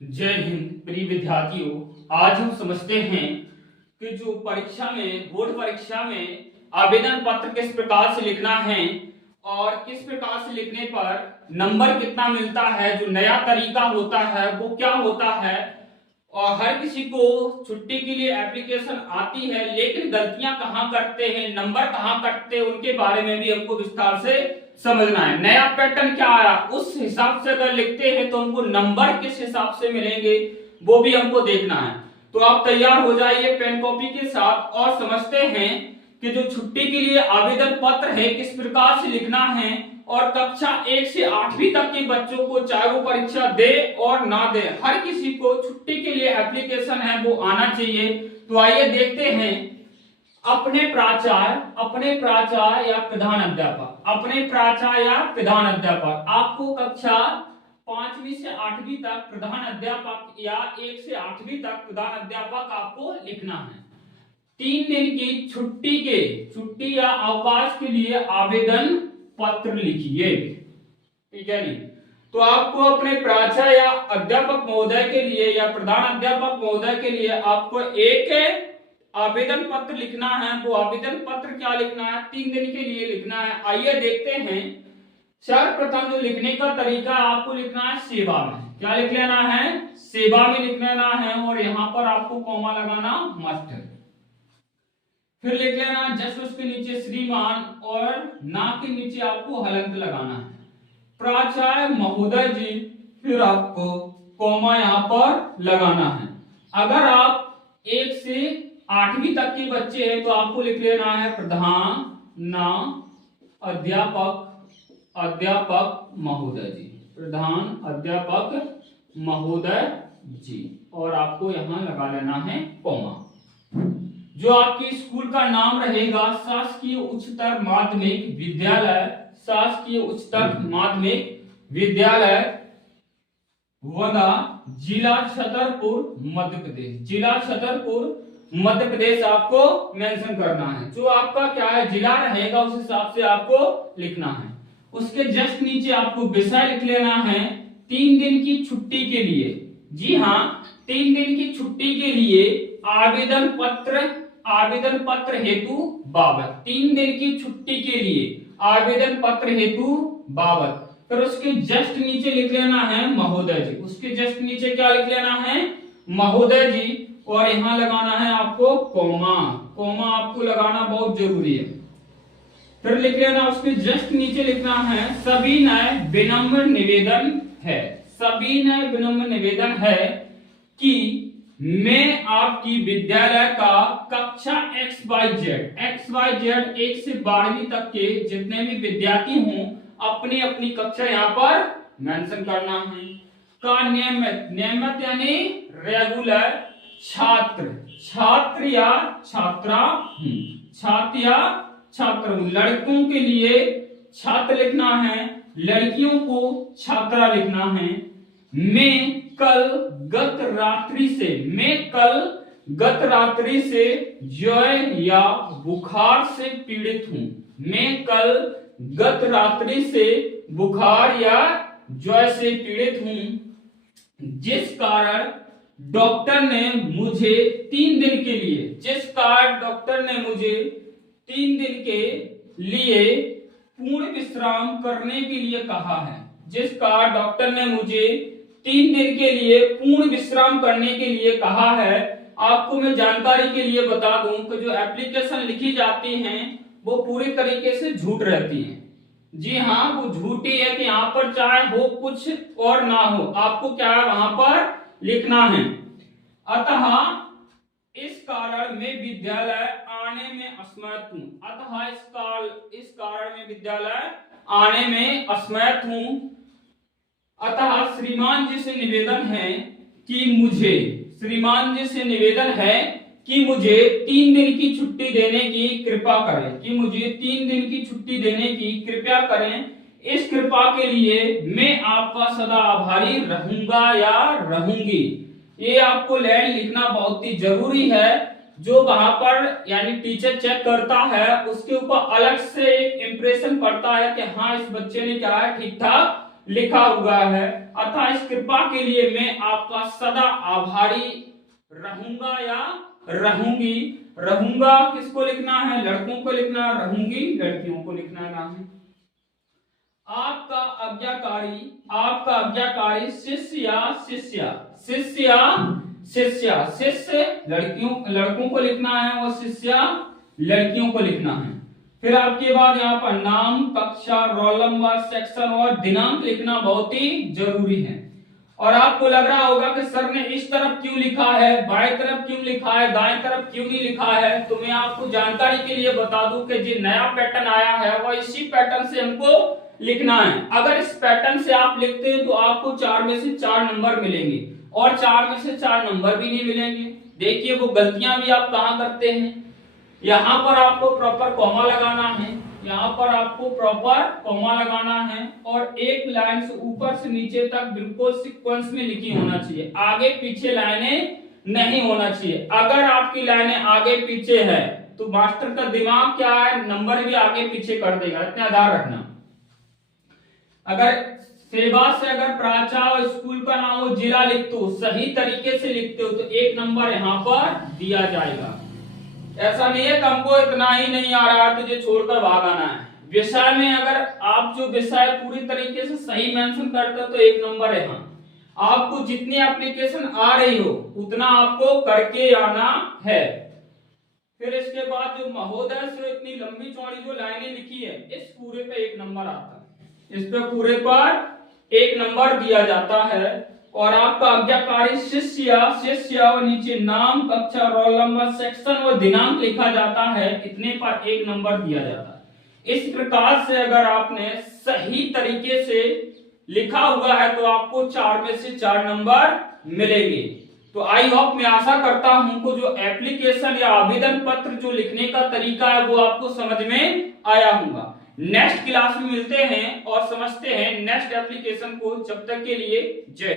जय हिंद प्रिय विद्यार्थियों। आज हम समझते हैं कि जो परीक्षा में बोर्ड परीक्षा में आवेदन पत्र किस प्रकार से लिखना है और किस प्रकार से लिखने पर नंबर कितना मिलता है। जो नया तरीका होता है वो क्या होता है और हर किसी को छुट्टी के लिए एप्लीकेशन आती है, लेकिन गलतियां कहां करते हैं, नंबर कहां कटते हैं, उनके बारे में भी हमको विस्तार से समझना है। नया पैटर्न क्या आया उस हिसाब से अगर लिखते हैं तो हमको नंबर किस हिसाब से मिलेंगे वो भी हमको देखना है। तो आप तैयार हो जाइए पेन कॉपी के साथ और समझते हैं कि जो छुट्टी के लिए आवेदन पत्र है किस प्रकार से लिखना है और कक्षा 1 से 8वीं तक के बच्चों को चाहे वो परीक्षा दे और ना दे, हर किसी को छुट्टी के लिए एप्लीकेशन है वो आना चाहिए। तो आइए देखते हैं। अपने प्राचार्य या प्रधान अध्यापक, आपको कक्षा 5वीं से 8वीं तक प्रधान अध्यापक या 1 से 8वीं तक प्रधान अध्यापक आपको लिखना है। 3 दिन की छुट्टी या अवकाश के लिए आवेदन पत्र लिखिए, ठीक है नहीं। तो आपको अपने प्राचार्य या अध्यापक महोदय के लिए या प्रधान अध्यापक महोदय के लिए आपको एक आवेदन पत्र लिखना है। वो आवेदन पत्र क्या लिखना है, 3 दिन के लिए लिखना है। आइए देखते हैं। सर्वप्रथम जो लिखने का तरीका आपको लिखना है सेवा में। क्या लिख लेना है, सेवा में लिख लेना है और यहाँ पर आपको कॉमा लगाना मस्ट है। फिर लिख लेना जस्ट उसके नीचे श्रीमान और ना के नीचे आपको हलंत लगाना है। प्राचार्य महोदय जी, फिर आपको कॉमा यहाँ पर लगाना है। अगर आप 1 से 8वीं तक के बच्चे हैं तो आपको लिख लेना है प्रधान ना अध्यापक महोदय जी, प्रधान अध्यापक महोदय जी, और आपको यहां लगा लेना है कॉमा। जो आपकी स्कूल का नाम रहेगा शासकीय उच्चतर माध्यमिक विद्यालय वदा, जिला छतरपुर मध्य प्रदेश आपको मेंशन करना है। जो आपका क्या है जिला रहेगा उस हिसाब से आपको लिखना है। उसके जस्ट नीचे आपको विषय लिख लेना है 3 दिन की छुट्टी के लिए। जी हाँ, 3 दिन की छुट्टी के लिए आवेदन पत्र हेतु बाबत। 3 दिन की छुट्टी के लिए आवेदन पत्र हेतु बाबत। फिर उसके जस्ट नीचे लिख लेना है महोदय जी। उसके जस्ट नीचे क्या लिख लेना है, महोदय जी, और यहां लगाना है आपको कॉमा आपको लगाना बहुत जरूरी है। फिर लिख लेना उसके जस्ट नीचे लिखना है सविनय विनम्र निवेदन है कि मैं आपकी विद्यालय का कक्षा XYZ 1 से 12वीं तक के जितने भी विद्यार्थी हों अपनी अपनी कक्षा यहाँ पर मेंशन करना है। का नियमित यानी रेगुलर छात्र या छात्र लड़कों के लिए छात्र लिखना है, लड़कियों को छात्रा लिखना है। मैं कल गत रात्रि से ज्वर या बुखार से पीड़ित हूं। मैं कल गत रात्रि से बुखार या ज्वर से पीड़ित हूं, जिस कारण डॉक्टर ने मुझे 3 दिन के लिए पूर्ण विश्राम करने के लिए कहा है। जिस कारण डॉक्टर ने मुझे 3 दिन के लिए पूर्ण विश्राम करने के लिए कहा है। आपको मैं जानकारी के लिए बता दूं कि जो एप्लीकेशन लिखी जाती हैं वो पूरी तरीके से झूठ रहती हैं। जी हाँ, वो झूठी है कि यहाँ पर चाहे हो कुछ और ना हो, आपको क्या है वहां पर लिखना है। अतः इस कारण मैं विद्यालय आने में असमर्थ हूं। अतः श्रीमान जी से निवेदन है कि मुझे 3 दिन की छुट्टी देने की कृपा करें। इस कृपा के लिए मैं आपका सदा आभारी रहूंगा या रहूंगी। ये आपको लाइन लिखना बहुत ही जरूरी है। जो वहां पर यानी टीचर चेक करता है उसके ऊपर अलग से एक इंप्रेशन पड़ता है कि हाँ इस बच्चे ने क्या है ठीक ठाक लिखा हुआ है, अतः इस कृपा के लिए मैं आपका सदा आभारी रहूंगा या रहूंगी। रहूंगा किसको लिखना है, लड़कों को लिखना है, रहूंगी लड़कियों को लिखना है। आपका आज्ञाकारी शिष्य या शिष्या, शिष्य या शिष्या, शिष्य लड़कों को लिखना है और शिष्या लड़कियों को लिखना है। फिर आपके बाद यहाँ पर नाम, कक्षा, रोल नंबर, सेक्शन और दिनांक लिखना बहुत ही जरूरी है। और आपको लग रहा होगा कि सर ने इस तरफ क्यों लिखा है, बाएं तरफ क्यों लिखा है, दाएं तरफ क्यों नहीं लिखा है। तो मैं आपको जानकारी के लिए बता दूं कि जो नया पैटर्न आया है वह इसी पैटर्न से हमको लिखना है। अगर इस पैटर्न से आप लिखते हैं तो आपको 4 में से 4 नंबर मिलेंगे और 4 में से 4 नंबर भी नहीं मिलेंगे। देखिए वो गलतियां भी आप कहां करते हैं। यहाँ पर आपको प्रॉपर कॉमा लगाना है, यहाँ पर आपको प्रॉपर कॉमा लगाना है और एक लाइन से ऊपर से नीचे तक बिल्कुल सीक्वेंस में लिखी होना चाहिए, आगे पीछे लाइनें नहीं होना चाहिए। अगर आपकी लाइनें आगे पीछे है तो मास्टर का दिमाग क्या है, नंबर भी आगे पीछे कर देगा, इतना ध्यान रखना। अगर सेवा से अगर प्राचा और स्कूल का नाम हो, जिला लिखते हो, सही तरीके से लिखते हो तो 1 नंबर यहाँ पर दिया जाएगा। ऐसा नहीं है कि हमको इतना ही नहीं आ रहा है तुझे छोड़कर भाग आना है। विषय में अगर आप जो विषय पूरी तरीके से सही मेंशन करते हो तो 1 नंबर है। हाँ, आपको जितनी एप्लीकेशन आ रही हो उतना आपको करके आना है। फिर इसके बाद जो महोदय से इतनी लंबी चौड़ी जो लाइनें लिखी है, इस पूरे पे 1 नंबर आता है, इस पे पूरे पर 1 नंबर दिया जाता है। और आपका आज्ञाकारी शिष्य और नीचे नाम, कक्षा, रोल नंबर, सेक्शन और दिनांक लिखा जाता है, इतने पर 1 नंबर दिया जाता है। इस प्रकार से अगर आपने सही तरीके से लिखा हुआ है तो आपको 4 में से 4 नंबर मिलेंगे। तो आई होप, मैं आशा करता हूं कि जो एप्लीकेशन या आवेदन पत्र जो लिखने का तरीका है वो आपको समझ में आया होगा। नेक्स्ट क्लास में मिलते हैं और समझते हैं नेक्स्ट एप्लीकेशन को। जब तक के लिए जय।